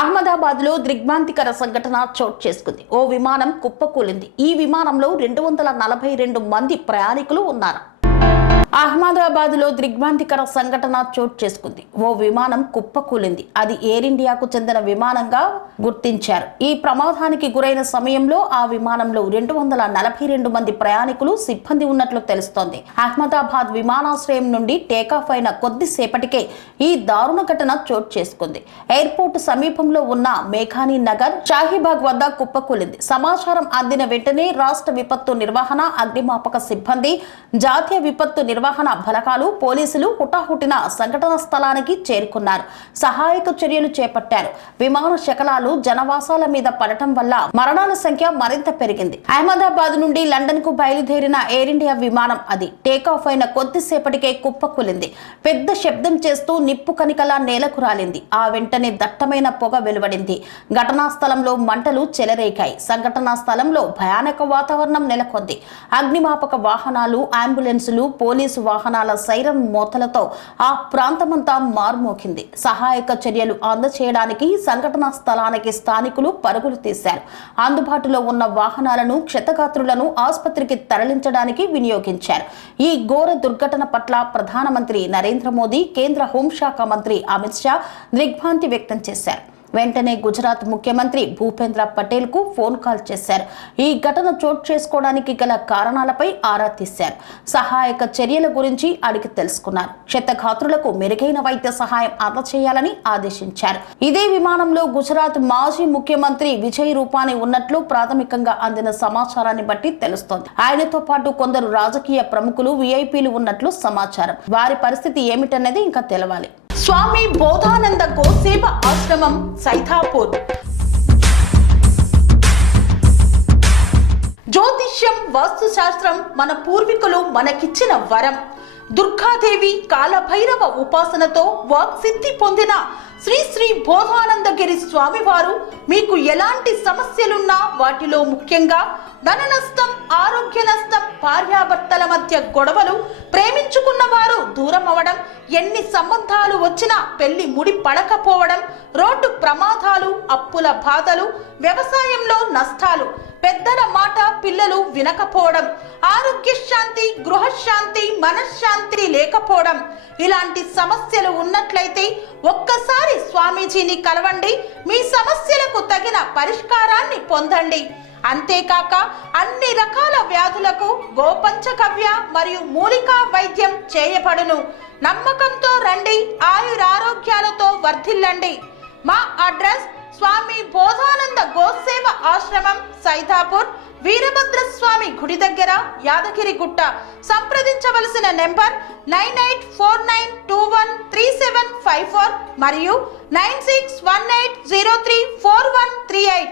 అహ్మదాబాద్ లో దిగ్భ్రాంతికర సంఘటన చోటు చేసుకుంది. ఓ విమానం కుప్పకూలింది. ఈ విమానంలో 242 మంది ప్రయాణికులు ఉన్నారు. అహ్మదాబాద్ లో దిగ్భ్రాంతికర సంఘటన చోటు చేసుకుంది. ఓ విమానం కుప్పకూలింది. అది ఎయిర్ ఇండియాకు చెందిన విమానంగా గుర్తించారు. ఈ ప్రమాదానికి గురైన సమయంలో ఆ విమానంలో 242 మంది ప్రయాణికులు, సిబ్బంది ఉన్నట్లు తెలుస్తోంది. అహ్మదాబాద్ విమానాశ్రయం నుండి టేకాఫ్ అయిన కొద్దిసేపటికే ఈ దారుణ ఘటన చోటు చేసుకుంది. ఎయిర్పోర్ట్ సమీపంలో ఉన్న మేఘానీ నగర్, షాహీబాగ్ వద్ద కుప్పకూలింది. సమాచారం అందిన వెంటనే రాష్ట్ర విపత్తు నిర్వహణ, అగ్నిమాపక సిబ్బంది, జాతీయ విపత్తు నిర్వహణ బలగాలు, పోలీసులు హుటాహుటిన సంఘటన స్థలానికి చేరుకున్నారు. సహాయక చర్యలు చేపట్టారు. విమాన శకలాలు జనవాసాల మీద పడటం వల్ల మరణాల సంఖ్య మరింత పెరిగింది. అహ్మదాబాద్ నుండి లండన్ కు బయలుదేరిన ఎయిర్ ఇండియా విమానం అది టేకాఫ్ అయిన కొద్దిసేపటికే కుప్పకూలింది. పెద్ద శబ్దం చేస్తూ నిప్పు కణికలా నేలకు రాలింది. ఆ వెంటనే దట్టమైన పొగ వెలువడింది. ఘటనా స్థలంలో మంటలు చెలరేగాయి. సంఘటనా స్థలంలో భయానక వాతావరణం నెలకొంది. అగ్నిమాపక వాహనాలు, అంబులెన్సులు, పోలీసు వాహనాల సైరన్ మోతలతో ఆ ప్రాంతమంతా మార్మోగింది. సహాయక చర్యలు అందచేయడానికి సంఘటనా స్థలానికి స్థానికులు పరుగులు తీశారు. అందుబాటులో ఉన్న వాహనాలను క్షతగాత్రులను ఆసుపత్రికి తరలించడానికి వినియోగించారు. ఈ ఘోర దుర్ఘటన పట్ల ప్రధానమంత్రి నరేంద్ర మోదీ, కేంద్ర హోంశాఖ మంత్రి అమిత్ షా దిగ్భ్రాంతి వ్యక్తం చేశారు. వెంటనే గుజరాత్ ముఖ్యమంత్రి భూపేంద్ర పటేల్ కు ఫోన్ కాల్ చేశారు. ఈ ఘటన చోటు చేసుకోవడానికి గల కారణాలపై ఆరా తీశారు. సహాయక చర్యల గురించి అడిగి తెలుసుకున్నారు. క్షతగాత్రులకు మెరుగైన వైద్య సహాయం అందజేయాలని ఆదేశించారు. ఇదే విమానంలో గుజరాత్ మాజీ ముఖ్యమంత్రి విజయ్ రూపానీ ఉన్నట్లు ప్రాథమికంగా అందిన సమాచారాన్ని బట్టి తెలుస్తోంది. ఆయనతో పాటు కొందరు రాజకీయ ప్రముఖులు, విఐపీలు ఉన్నట్లు సమాచారం. వారి పరిస్థితి ఏమిటనేది ఇంకా తెలవాలి. స్వామి బోధానంద గోసేవ ఆశ్రమం, సైథాపూర్. జ్యోతిష్యం, వాస్తుశాస్త్రం మన పూర్వీకులు మనకిచ్చిన వరం. దుర్గాదేవి, కాలభైరవ ఉపాసనతో వాక్సిద్ధి పొందిన శ్రీ శ్రీ బోధానందగిరి స్వామివారు మీకు ఎలాంటి సమస్యలున్నా, వాటిలో ముఖ్యంగా ధన నష్టం, ఆరోగ్య నష్టం, భార్యాభర్తల మధ్య గొడవలు, ప్రేమించుకున్న వారు దూరం అవడం, ఎన్ని సంబంధాలు వచ్చినా పెళ్లి ముడి పడకపోవడం, రోడ్డు ప్రమాదాలు, అప్పుల బాధలు, వ్యవసాయంలో నష్టాలు, పెద్దల మాట పిల్లలు వినకపోవడం, ఆరోగ్య శాంతి, గృహశాంతి, మనశ్శాంతి లేకపోవడం, ఇలాంటి సమస్యలు ఉన్నట్లయితే ఒక్కసారి స్వామీజీని కలవండి. మీ సమస్యలకు తగిన పరిష్కారాన్ని పొందండి. అంతేకాక అన్ని రకాల వ్యాధులకు గోపంచకవ్య మరియు మూలికా వైద్యం చేయబడును. నమ్మకంతో రండి, ఆయురారోగ్యాలతో వర్ధిల్లండి. మా అడ్రస్ స్వామి బోధానంద గోసేవ ఆశ్రమం, సైథాపూర్, వీరభద్రస్వామి గుడి దగ్గర, యాదగిరిగుట్ట. సంప్రదించవలసిన నెంబర్ 9849213754 మరియు 9618034138.